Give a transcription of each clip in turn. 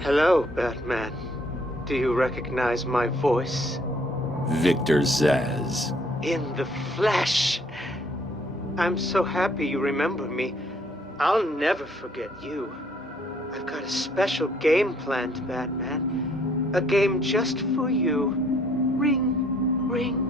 Hello, Batman. Do you recognize my voice? Victor Zsasz. In the flesh! I'm so happy you remember me. I'll never forget you. I've got a special game planned, Batman. A game just for you. Ring, ring.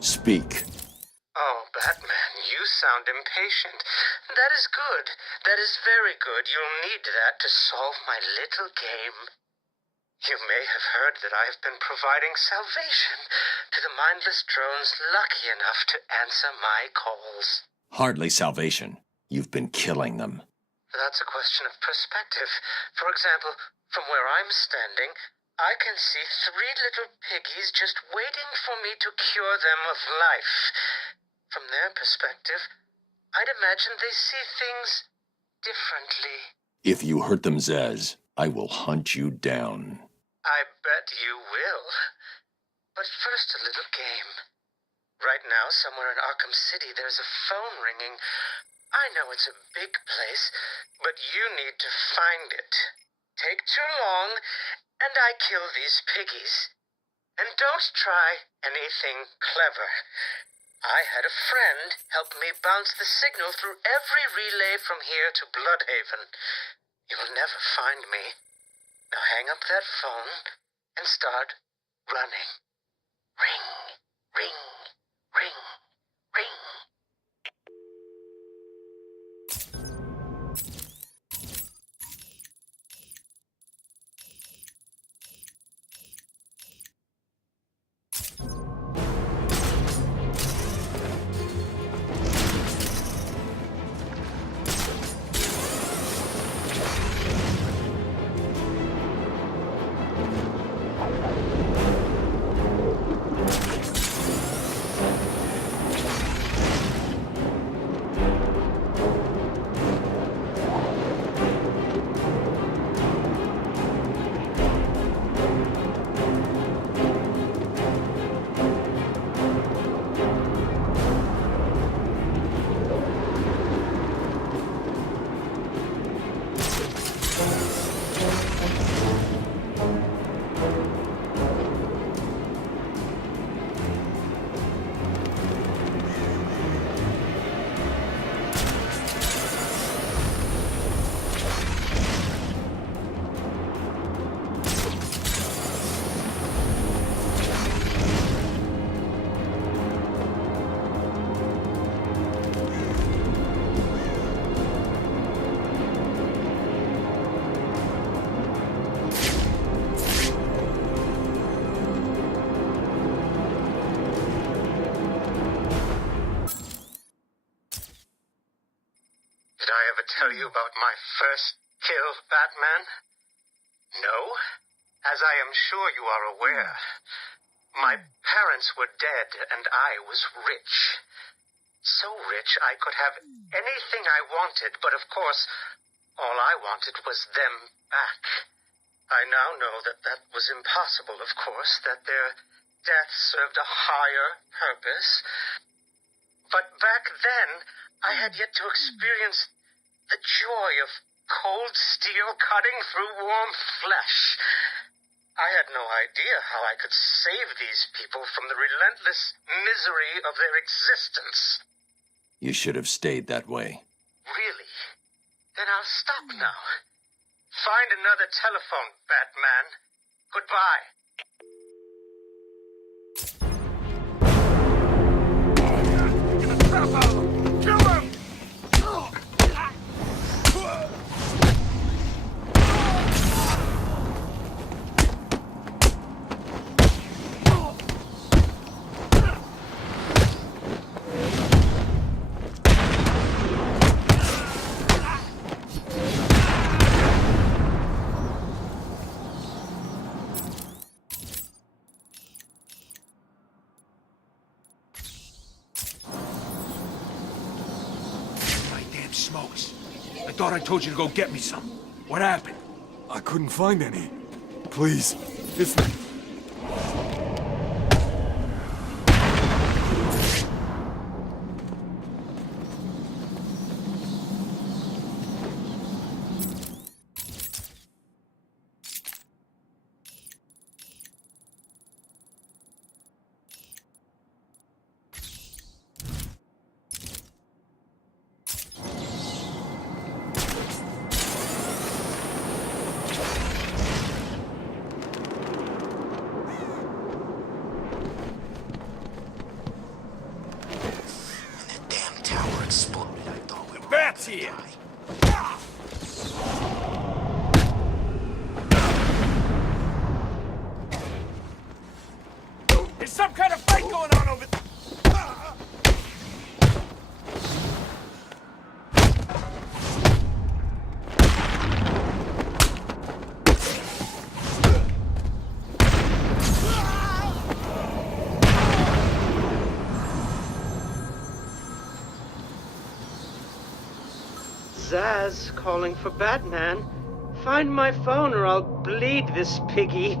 Speak. Oh, Batman, you sound impatient. That is good. That is very good. You'll need that to solve my little game. You may have heard that I have been providing salvation to the mindless drones lucky enough to answer my calls. Hardly salvation. You've been killing them. That's a question of perspective. For example, from where I'm standing, I can see 3 little piggies just waiting for me to cure them of life. From their perspective, I'd imagine they see things differently. If you hurt them, Zsasz, I will hunt you down. I bet you will. But first, a little game. Right now, somewhere in Arkham City, there's a phone ringing. I know it's a big place, but you need to find it. Take too long, and I kill these piggies. And don't try anything clever. I had a friend help me bounce the signal through every relay from here to Bloodhaven. You'll never find me. Now hang up that phone and start running. Ring, ring, ring, ring. Did I ever tell you about my first kill, Batman? No? As I am sure you are aware, my parents were dead and I was rich. So rich I could have anything I wanted, but of course, all I wanted was them back. I now know that that was impossible, of course, that their death served a higher purpose. But back then, I had yet to experience the joy of cold steel cutting through warm flesh. I had no idea how I could save these people from the relentless misery of their existence. You should have stayed that way. Really? Then I'll stop now. Find another telephone, Batman. Goodbye. Kill him! Smokes. I thought I told you to go get me some. What happened? I couldn't find any. Please, it's the... Bats here! There's some kind of fight going on over there! Zaz calling for Batman. Find my phone or I'll bleed this piggy.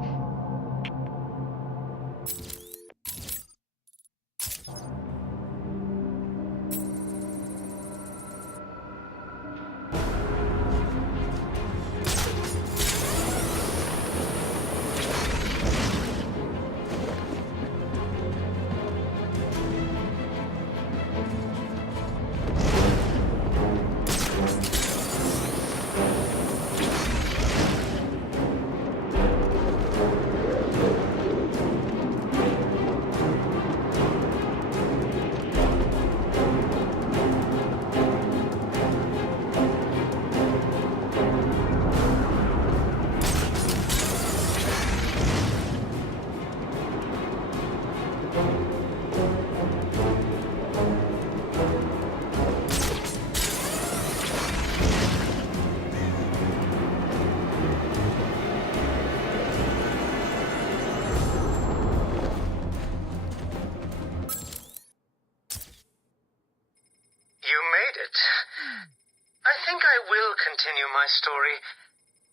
I think I will continue my story.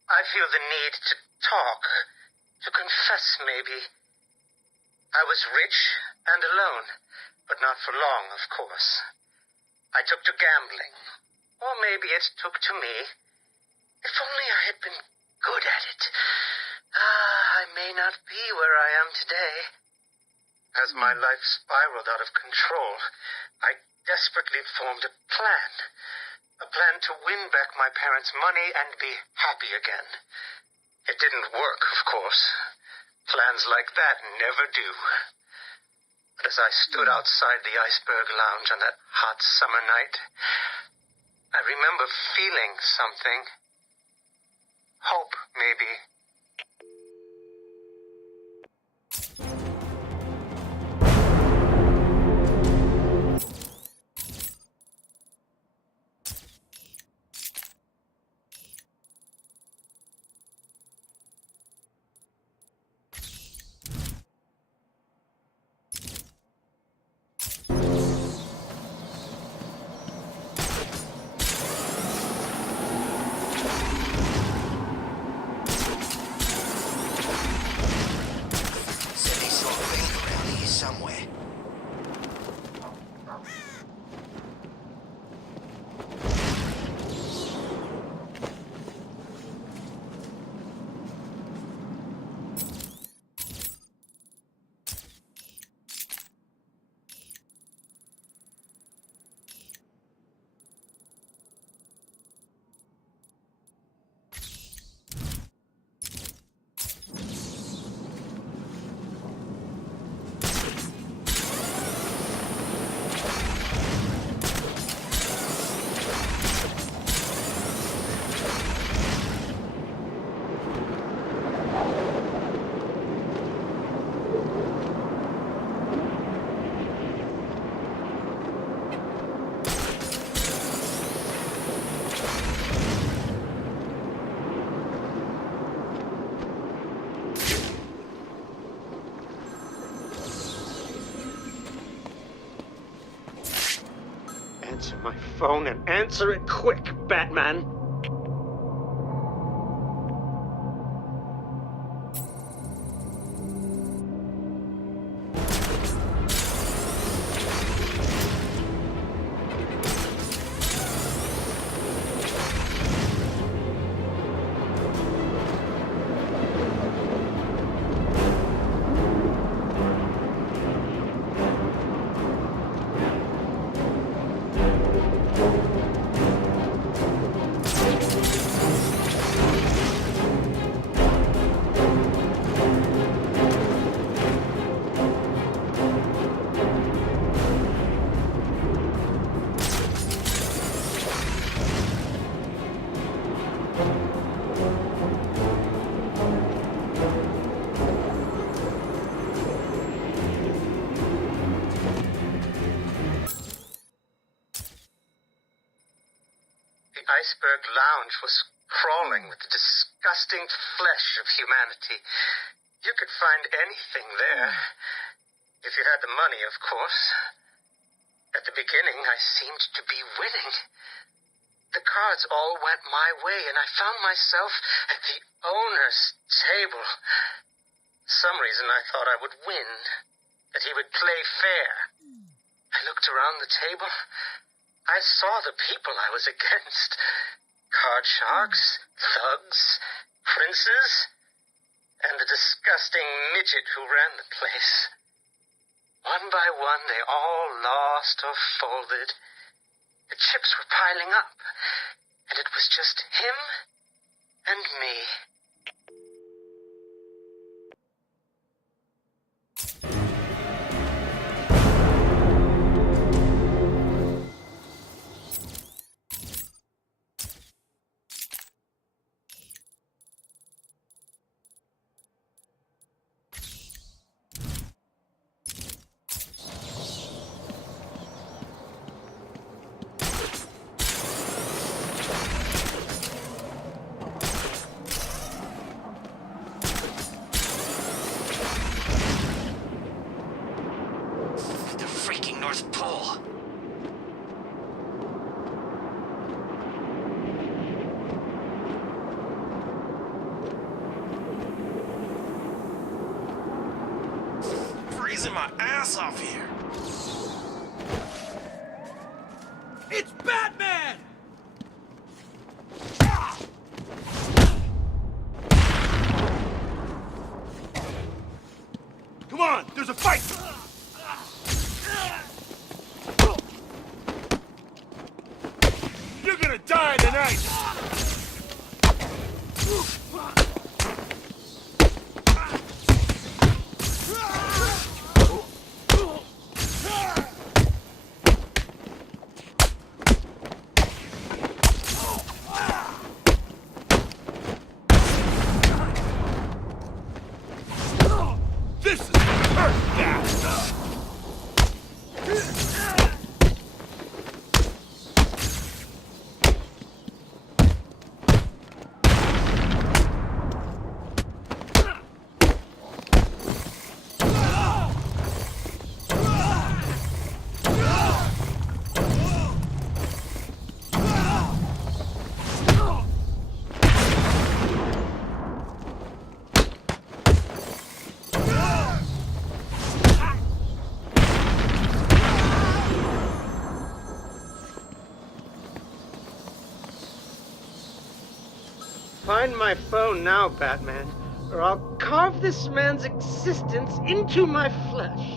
I feel the need to talk, to confess maybe. I was rich and alone, but not for long, of course. I took to gambling, or maybe it took to me. If only I had been good at it. I may not be where I am today. As my life spiraled out of control, I desperately formed a plan. A plan to win back my parents' money and be happy again. It didn't work, of course. Plans like that never do. But as I stood outside the Iceberg Lounge on that hot summer night, I remember feeling something. Hope, maybe. Answer my phone and answer it quick, Batman. The iceberg lounge was crawling with the disgusting flesh of humanity. You could find anything there. If you had the money, of course. At the beginning, I seemed to be winning. The cards all went my way, and I found myself at the owner's table. Some reason I thought I would win, that he would play fair. I looked around the table. I saw the people I was against. Card sharks, thugs, princes, and the disgusting midget who ran the place. One by one, they all lost or folded. The chips were piling up, and it was just him and me. North Pole. Freezing my ass off here. It's Batman! Come on, there's a fight! You're gonna die tonight! This is gonna hurt, Dad! Find my phone now, Batman, or I'll carve this man's existence into my flesh.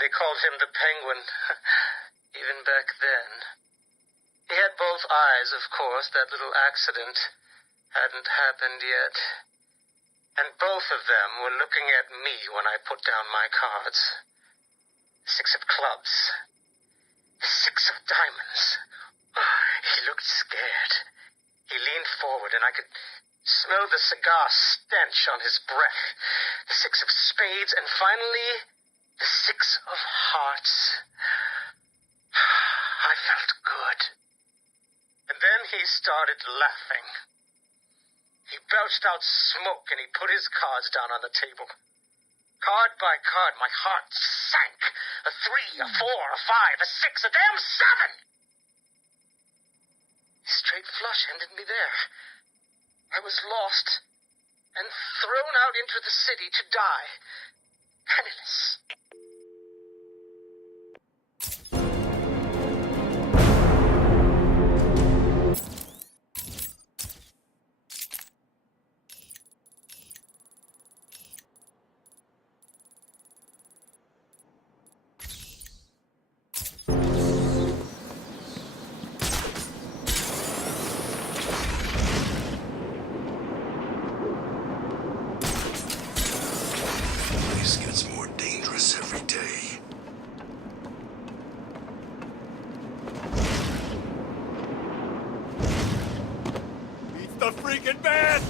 They called him the Penguin, even back then. He had both eyes, of course. That little accident hadn't happened yet. And both of them were looking at me when I put down my cards. 6 of clubs. 6 of diamonds. He looked scared. He leaned forward, and I could smell the cigar stench on his breath. The 6 of spades, and finally, the 6 of hearts. I felt good. And then he started laughing. He belched out smoke, and he put his cards down on the table. Card by card, my heart sank. A 3, a 4, a 5, a 6, a damn 7! Straight flush ended me there. I was lost and thrown out into the city to die, penniless. This gets more dangerous every day. Beats the freaking band!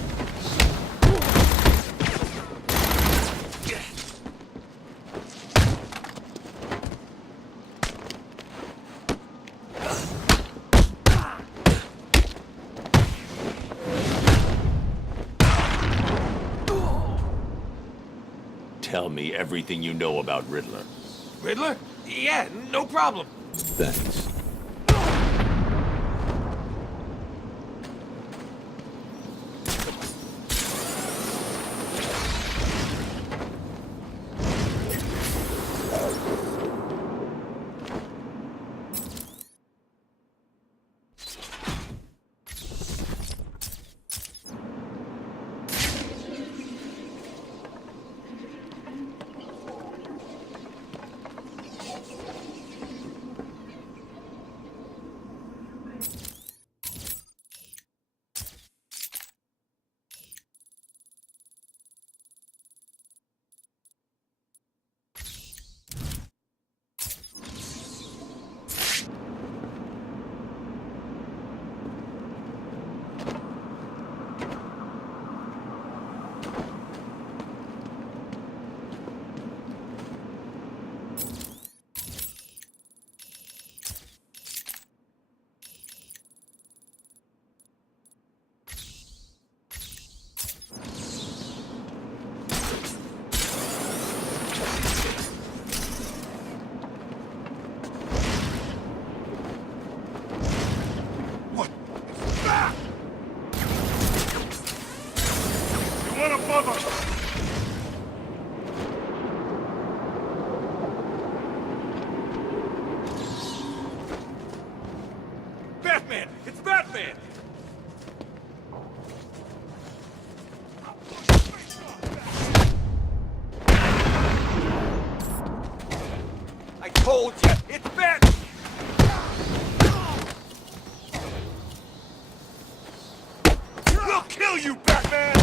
Tell me everything you know about Riddler. Riddler? Yeah, no problem. Thanks. One above us! Batman! It's Batman! I told you! It's Batman! We'll kill you, Batman!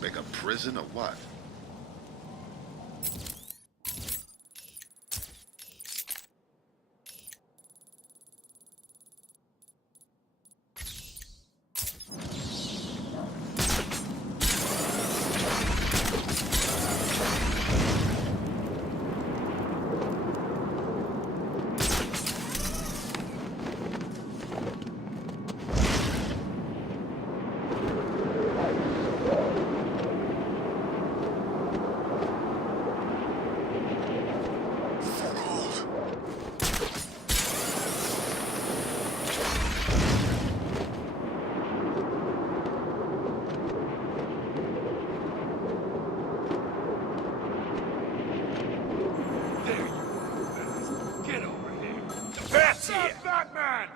Make a prison or what? Batman!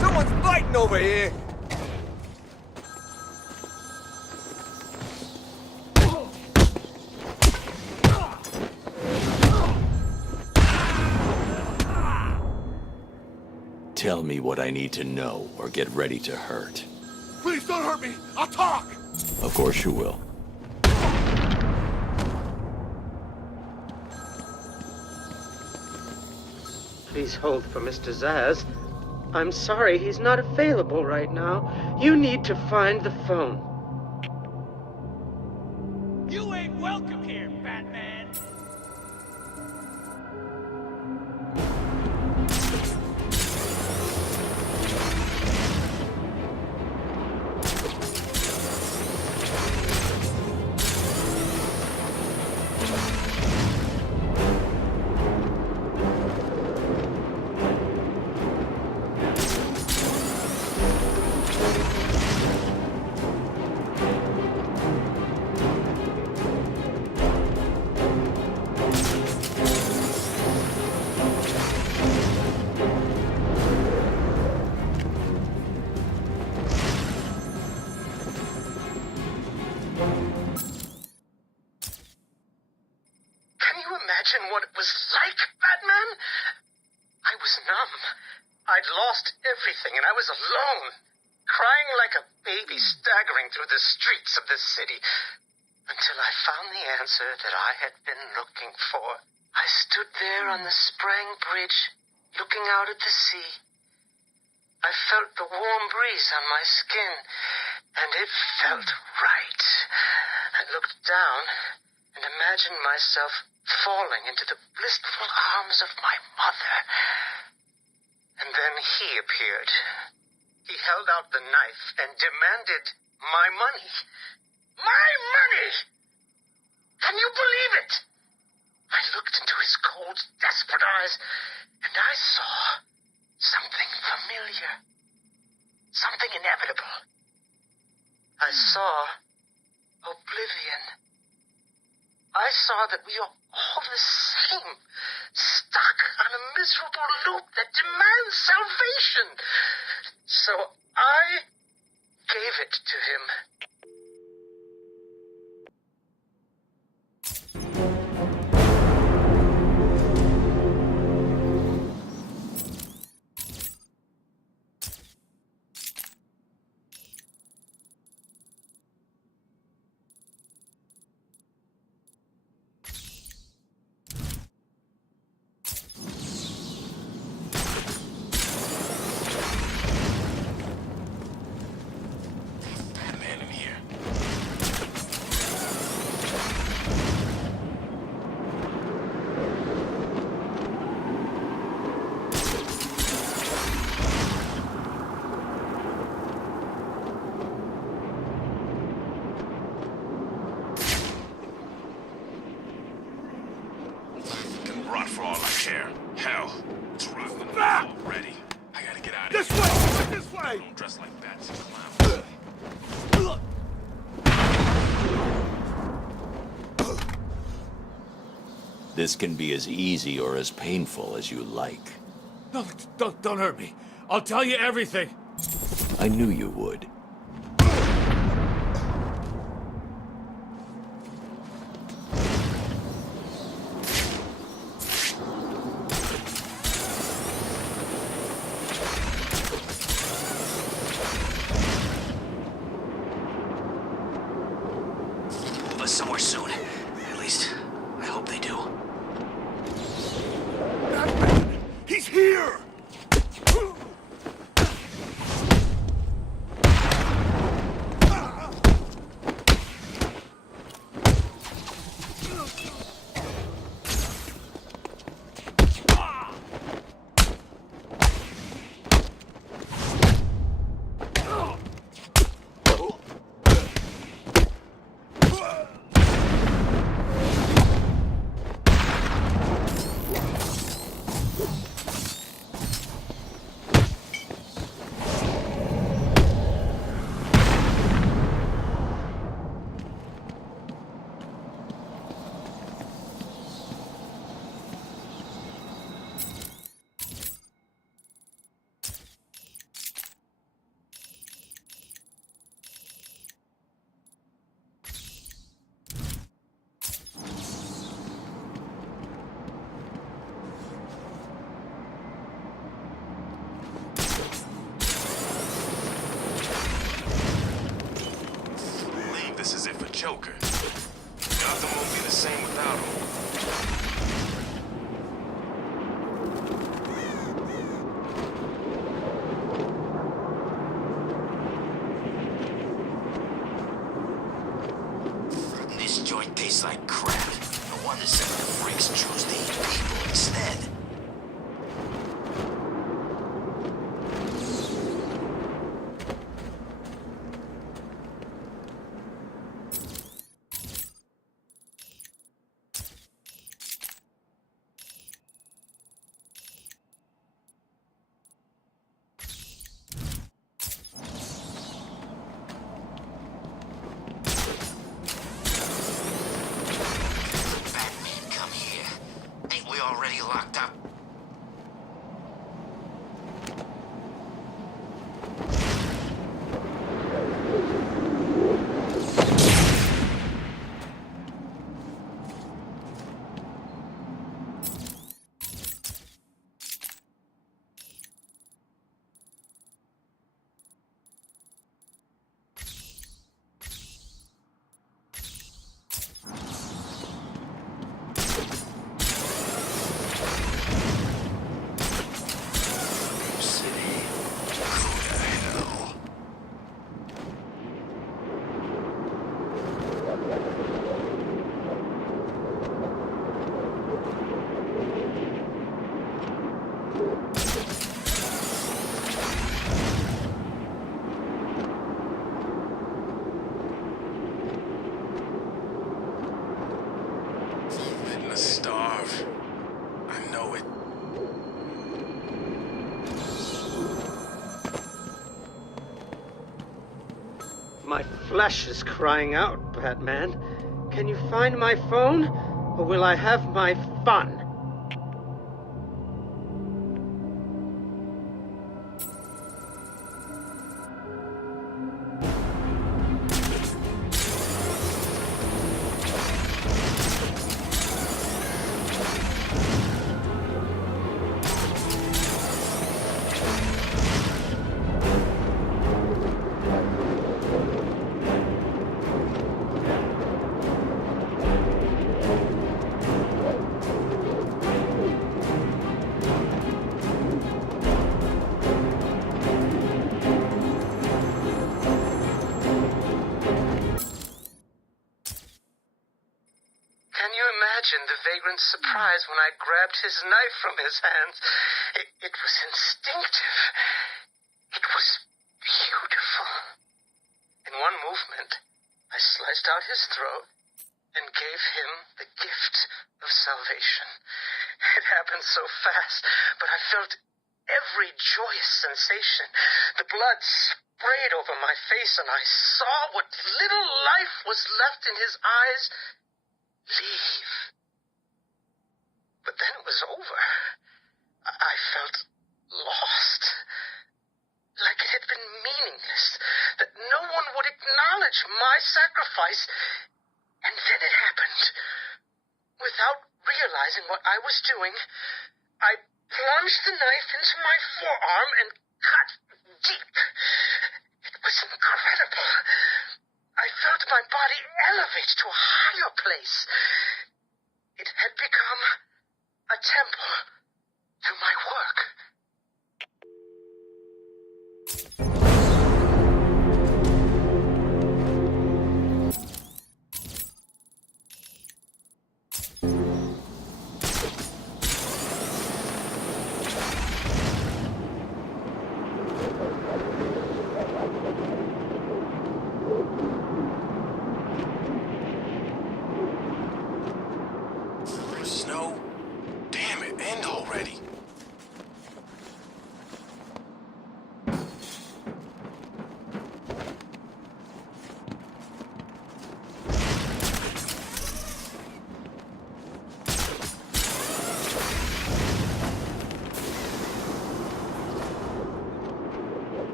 Someone's fighting over here! Tell me what I need to know, or get ready to hurt. Please don't hurt me! I'll talk! Of course you will. Please hold for Mr. Zsasz. I'm sorry, he's not available right now. You need to find the phone. You ain't welcome here, Batman! Imagine what it was like, Batman? I was numb. I'd lost everything, and I was alone, crying like a baby staggering through the streets of this city, until I found the answer that I had been looking for. I stood there on the Sprang Bridge, looking out at the sea. I felt the warm breeze on my skin, and it felt right. I looked down and imagined myself falling into the blissful arms of my mother. And then he appeared. He held out the knife and demanded my money. My money! Can you believe it? I looked into his cold, desperate eyes, and I saw something familiar. Something inevitable. I saw oblivion. I saw that we are all the same, stuck on a miserable loop that demands salvation. So I gave it to him. Run for all I care. Hell, it's rotten already. I gotta get out of here. This way! Don't dress like bats and clowns. This can be as easy or as painful as you like. No, don't hurt me. I'll tell you everything. I knew you would. of us somewhere soon. At least, I hope they do. Batman! He's here! This is it for Joker. Gotham won't be the same without him. This joint tastes like crap. No wonder some of the freaks choose to eat people instead. Already locked up. Starve. I know it. My flesh is crying out, Batman. Can you find my phone, or will I have my fun? Imagine the vagrant's surprise when I grabbed his knife from his hands. It was instinctive. It was beautiful. In one movement, I sliced out his throat and gave him the gift of salvation. It happened so fast, but I felt every joyous sensation. The blood sprayed over my face, and I saw what little life was left in his eyes leave. But then it was over. I felt lost. Like it had been meaningless. That no one would acknowledge my sacrifice. And then it happened. Without realizing what I was doing, I plunged the knife into my forearm and cut deep. It was incredible. I felt my body elevate to a higher place. It had become a temple to my work. Snow? Damn it, end already.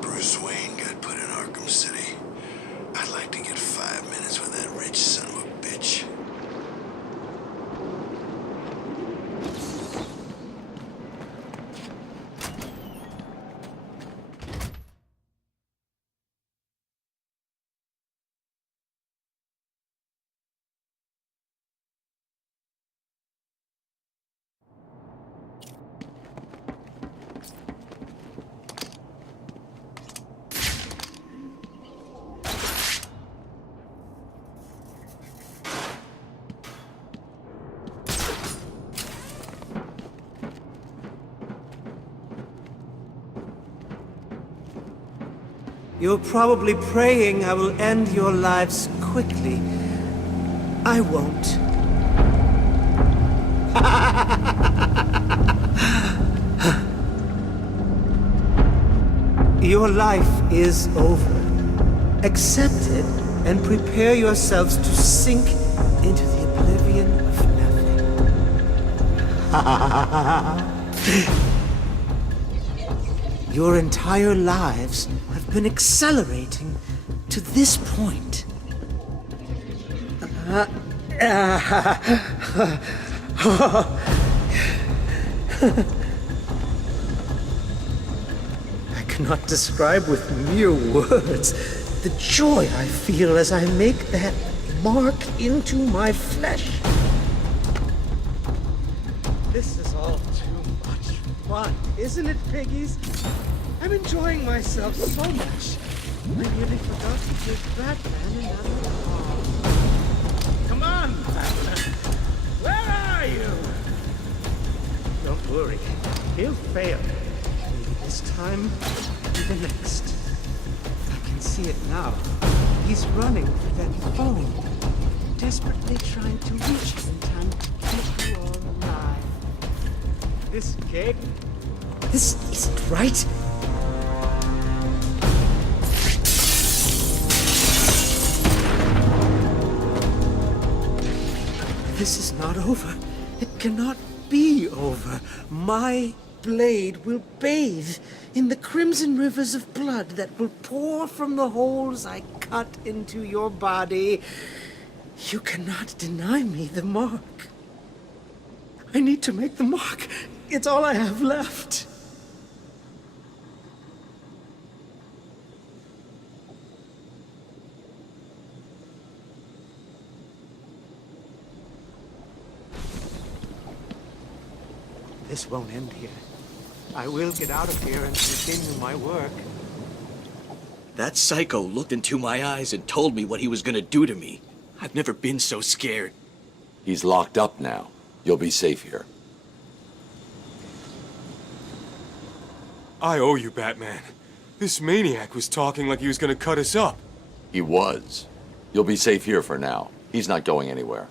Bruce Wayne got put in Arkham City. I'd like to get 5 minutes with that rich son of a bitch. You're probably praying I will end your lives quickly. I won't. Your life is over. Accept it and prepare yourselves to sink into the oblivion of nothing. Your entire lives have been accelerating to this point. I cannot describe with mere words the joy I feel as I make that mark into my flesh. This is all too much fun, isn't it, piggies? I'm enjoying myself so much. I nearly forgot to give Batman another call. Come on, Batman. Where are you? Don't worry. He'll fail. Maybe this time, maybe the next. I can see it now. He's running for that phone, desperately trying to reach it in time to keep you all alive. This kid? This isn't right. This is not over. It cannot be over. My blade will bathe in the crimson rivers of blood that will pour from the holes I cut into your body. You cannot deny me the mark. I need to make the mark. It's all I have left. This won't end here. I will get out of here and continue my work. That psycho looked into my eyes and told me what he was gonna do to me. I've never been so scared. He's locked up now. You'll be safe here. I owe you, Batman. This maniac was talking like he was gonna cut us up. He was. You'll be safe here for now. He's not going anywhere.